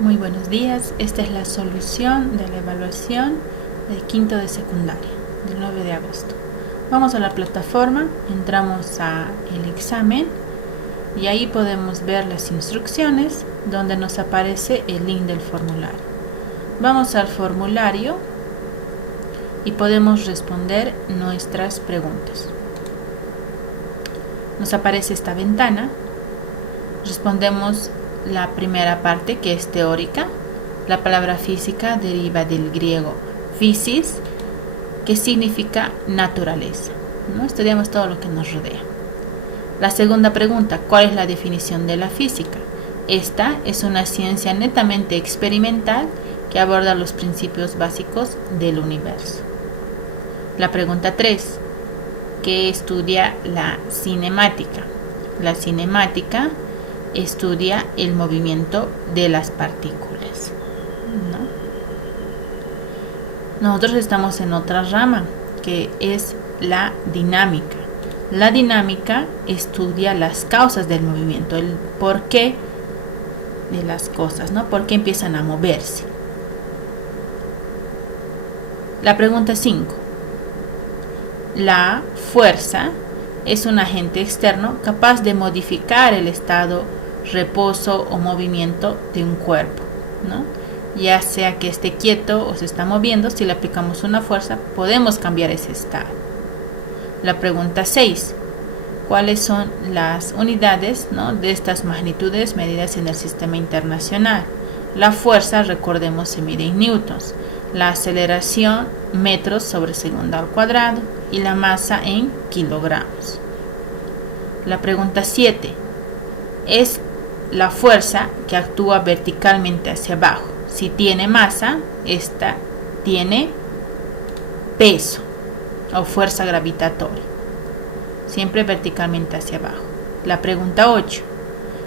Muy buenos días, esta es la solución de la evaluación de quinto de secundaria del 9 de agosto. Vamos a la plataforma, entramos a el examen y ahí podemos ver las instrucciones donde nos aparece el link del formulario. Vamos al formulario y podemos responder nuestras preguntas. Nos aparece esta ventana, respondemos la primera parte, que es teórica. La palabra física deriva del griego physis, que significa naturaleza, ¿no? Estudiamos todo lo que nos rodea. La segunda pregunta, ¿cuál es la definición de la física? Esta es una ciencia netamente experimental que aborda los principios básicos del universo. La pregunta 3, ¿qué estudia la cinemática? La cinemática estudia el movimiento de las partículas, ¿no? Nosotros estamos en otra rama, que es la dinámica. La dinámica estudia las causas del movimiento, el porqué de las cosas, ¿no? ¿Por qué empiezan a moverse? La pregunta 5. La fuerza es un agente externo capaz de modificar el estado, reposo o movimiento de un cuerpo, ¿no? Ya sea que esté quieto o se está moviendo, si le aplicamos una fuerza, podemos cambiar ese estado. La pregunta 6. ¿Cuáles son las unidades, ¿no?, de estas magnitudes medidas en el sistema internacional? La fuerza, recordemos, se mide en newtons. La aceleración, metros sobre segundo al cuadrado. Y la masa en kilogramos. La pregunta 7. Es la fuerza que actúa verticalmente hacia abajo. Si tiene masa, esta tiene peso o fuerza gravitatoria. Siempre verticalmente hacia abajo. La pregunta 8.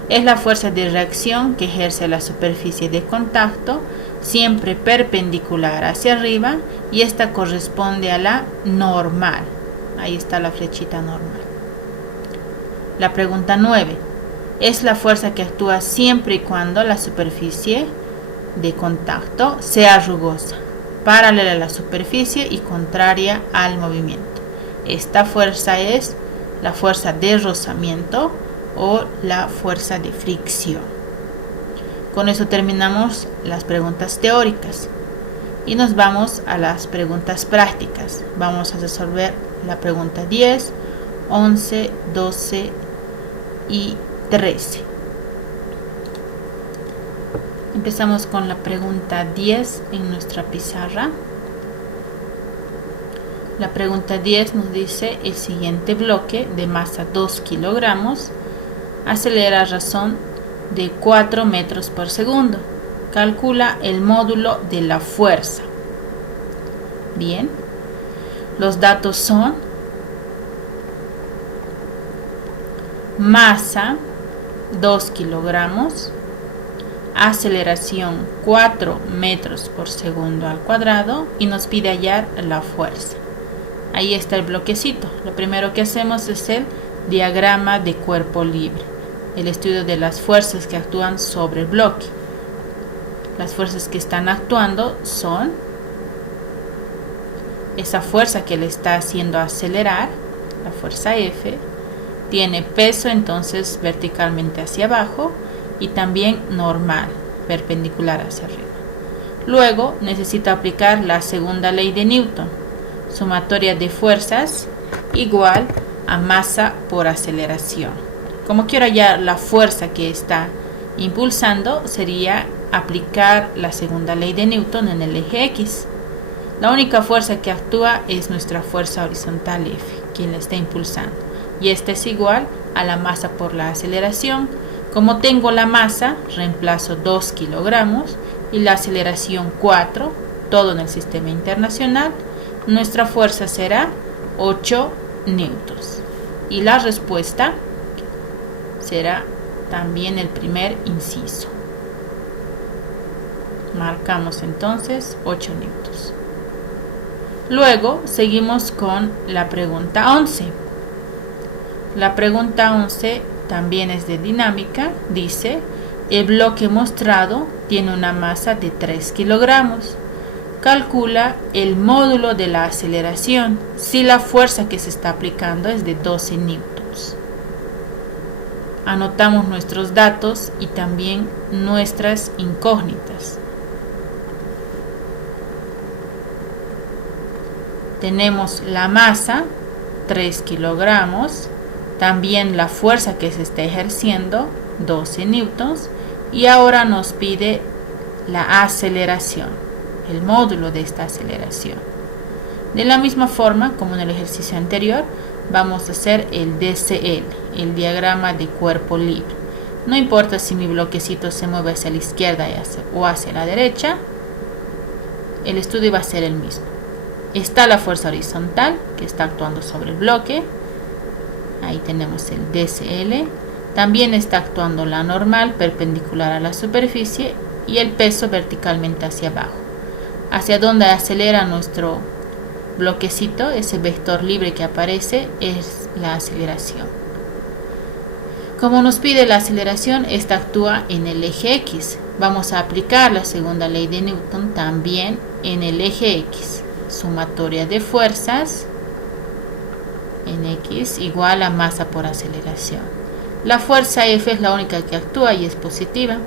Es la fuerza de reacción que ejerce la superficie de contacto, siempre perpendicular hacia arriba, y esta corresponde a la normal. Ahí está la flechita normal. La pregunta 9. Es la fuerza que actúa siempre y cuando la superficie de contacto sea rugosa, paralela a la superficie y contraria al movimiento. Esta fuerza es la fuerza de rozamiento o la fuerza de fricción. Con eso terminamos las preguntas teóricas y nos vamos a las preguntas prácticas. Vamos a resolver la pregunta 10, 11, 12 y 13. Empezamos con la pregunta 10 en nuestra pizarra. La pregunta 10 nos dice: el siguiente bloque de masa 2 kilogramos acelera a razón de 4 metros por segundo. Calcula el módulo de la fuerza. Bien, los datos son: masa 2 kilogramos, aceleración 4 metros por segundo al cuadrado, y nos pide hallar la fuerza. Ahí está el bloquecito. Lo primero que hacemos es el diagrama de cuerpo libre, el estudio de las fuerzas que actúan sobre el bloque. Las fuerzas que están actuando son esa fuerza que le está haciendo acelerar, la fuerza F, tiene peso, entonces verticalmente hacia abajo, y también normal, perpendicular hacia arriba. Luego necesita aplicar la segunda ley de Newton, sumatoria de fuerzas igual a masa por aceleración. Como quiero hallar la fuerza que está impulsando, sería aplicar la segunda ley de Newton en el eje X. La única fuerza que actúa es nuestra fuerza horizontal F, quien la está impulsando, y esta es igual a la masa por la aceleración. Como tengo la masa, reemplazo 2 kilogramos y la aceleración 4, todo en el sistema internacional. Nuestra fuerza será 8 newtons. Y la respuesta será también el primer inciso. Marcamos entonces 8 newtons. Luego seguimos con la pregunta 11. La pregunta 11 también es de dinámica. Dice: El bloque mostrado tiene una masa de 3 kilogramos. Calcula el módulo de la aceleración si la fuerza que se está aplicando es de 12 newtons. Anotamos nuestros datos y también nuestras incógnitas. Tenemos la masa, 3 kilogramos, también la fuerza que se está ejerciendo, 12 newtons, y ahora nos pide la aceleración, el módulo de esta aceleración. De la misma forma como en el ejercicio anterior, vamos a hacer el DCL, el diagrama de cuerpo libre. No importa si mi bloquecito se mueve hacia la izquierda o hacia la derecha, el estudio va a ser el mismo. Está la fuerza horizontal que está actuando sobre el bloque. Ahí tenemos el DCL. También está actuando la normal perpendicular a la superficie y el peso verticalmente hacia abajo. Hacia donde acelera nuestro bloquecito, ese vector libre que aparece es la aceleración. Como nos pide la aceleración, esta actúa en el eje X. Vamos a aplicar la segunda ley de Newton también en el eje X. Sumatoria de fuerzas en X igual a masa por aceleración. La fuerza F es la única que actúa y es positiva,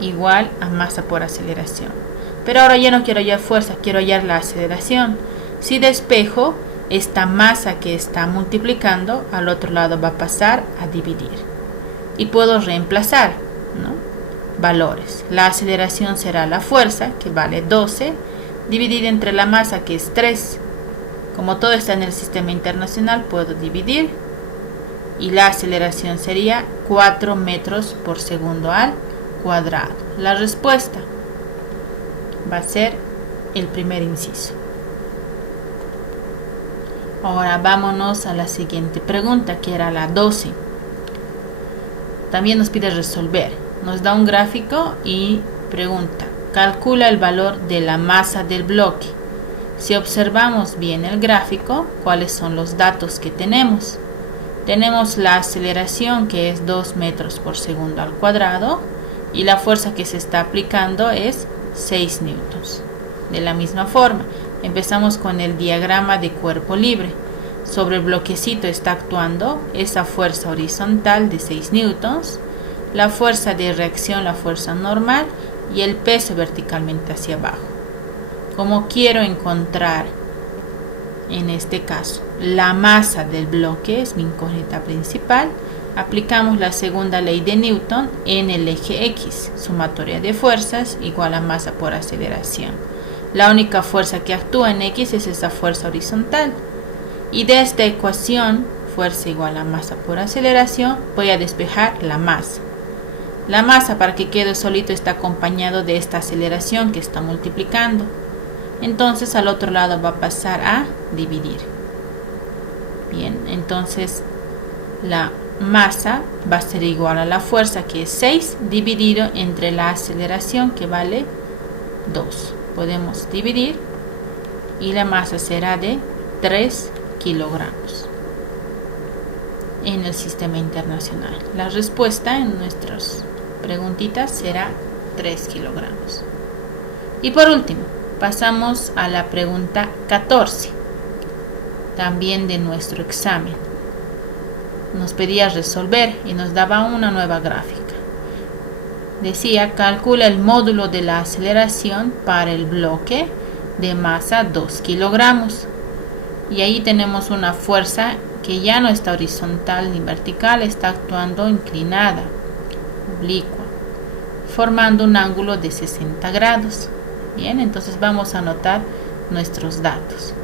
igual a masa por aceleración. Pero ahora ya no quiero hallar fuerza, quiero hallar la aceleración. Si despejo, esta masa que está multiplicando al otro lado va a pasar a dividir. Y puedo reemplazar, ¿no?, valores. La aceleración será la fuerza, que vale 12, dividida entre la masa, que es 3. Como todo está en el sistema internacional, puedo dividir. Y la aceleración sería 4 metros por segundo al cuadrado. La respuesta va a ser el primer inciso. Ahora vámonos a la siguiente pregunta, que era la 12. También nos pide resolver. Nos da un gráfico y pregunta: calcula el valor de la masa del bloque. Si observamos bien el gráfico, ¿cuáles son los datos que tenemos? Tenemos la aceleración, que es 2 metros por segundo al cuadrado, y la fuerza que se está aplicando es 6 newtons. De la misma forma, empezamos con el diagrama de cuerpo libre. Sobre el bloquecito está actuando esa fuerza horizontal de 6 newtons, la fuerza de reacción, la fuerza normal, y el peso verticalmente hacia abajo. Como quiero encontrar, en este caso, la masa del bloque, es mi incógnita principal, aplicamos la segunda ley de Newton en el eje X, sumatoria de fuerzas igual a masa por aceleración. La única fuerza que actúa en X es esa fuerza horizontal. Y de esta ecuación, fuerza igual a masa por aceleración, voy a despejar la masa. La masa, para que quede solito, está acompañado de esta aceleración que está multiplicando. Entonces al otro lado va a pasar a dividir. Bien, entonces la masa va a ser igual a la fuerza, que es 6, dividido entre la aceleración, que vale 2. Podemos dividir y la masa será de 3 kilogramos en el sistema internacional. La respuesta en nuestras preguntitas será 3 kilogramos. Y por último, pasamos a la pregunta 14, también de nuestro examen. Nos pedía resolver y nos daba una nueva gráfica. Decía: calcula el módulo de la aceleración para el bloque de masa 2 kilogramos. Y ahí tenemos una fuerza que ya no está horizontal ni vertical, está actuando inclinada, oblicua, formando un ángulo de 60 grados. Bien, entonces vamos a anotar nuestros datos.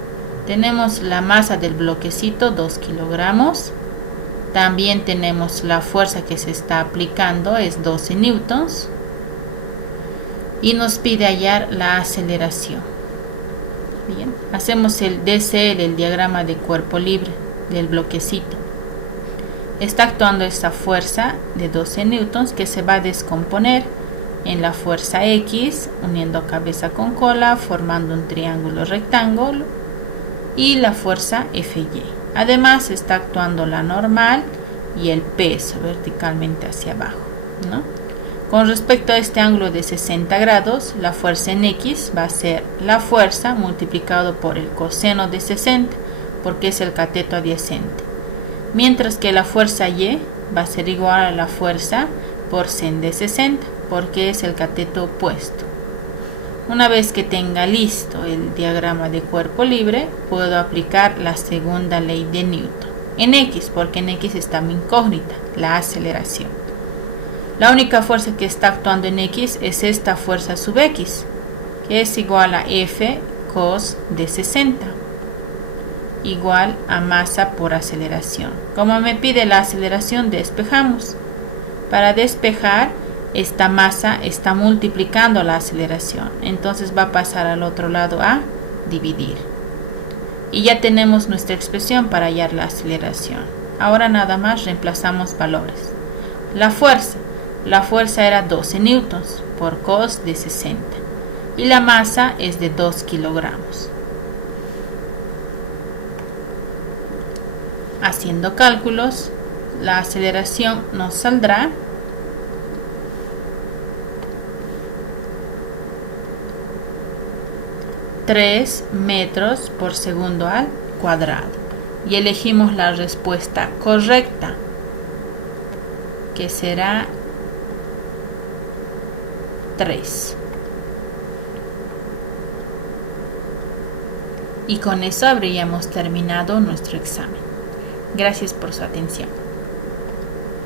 Tenemos la masa del bloquecito, 2 kilogramos. También tenemos la fuerza que se está aplicando, es 12 newtons. Y nos pide hallar la aceleración. Bien, hacemos el DCL, el diagrama de cuerpo libre del bloquecito. Está actuando esta fuerza de 12 newtons que se va a descomponer en la fuerza X, uniendo cabeza con cola, formando un triángulo rectángulo, y la fuerza FY. Además está actuando la normal y el peso verticalmente hacia abajo, ¿no? Con respecto a este ángulo de 60 grados, la fuerza en X va a ser la fuerza multiplicado por el coseno de 60, porque es el cateto adyacente. Mientras que la fuerza Y va a ser igual a la fuerza por sen de 60, porque es el cateto opuesto. Una vez que tenga listo el diagrama de cuerpo libre, puedo aplicar la segunda ley de Newton. En X, porque en X está mi incógnita, la aceleración. La única fuerza que está actuando en X es esta fuerza sub X, que es igual a F cos de 60, igual a masa por aceleración. Como me pide la aceleración, despejamos. Para despejar, esta masa está multiplicando la aceleración, entonces va a pasar al otro lado a dividir. Y ya tenemos nuestra expresión para hallar la aceleración. Ahora nada más reemplazamos valores. La fuerza era 12 newtons por cos de 60 y la masa es de 2 kilogramos. Haciendo cálculos, la aceleración nos saldrá (3 metros por segundo al cuadrado) y elegimos la respuesta correcta, que será 3. Y con eso habríamos terminado nuestro examen. Gracias por su atención.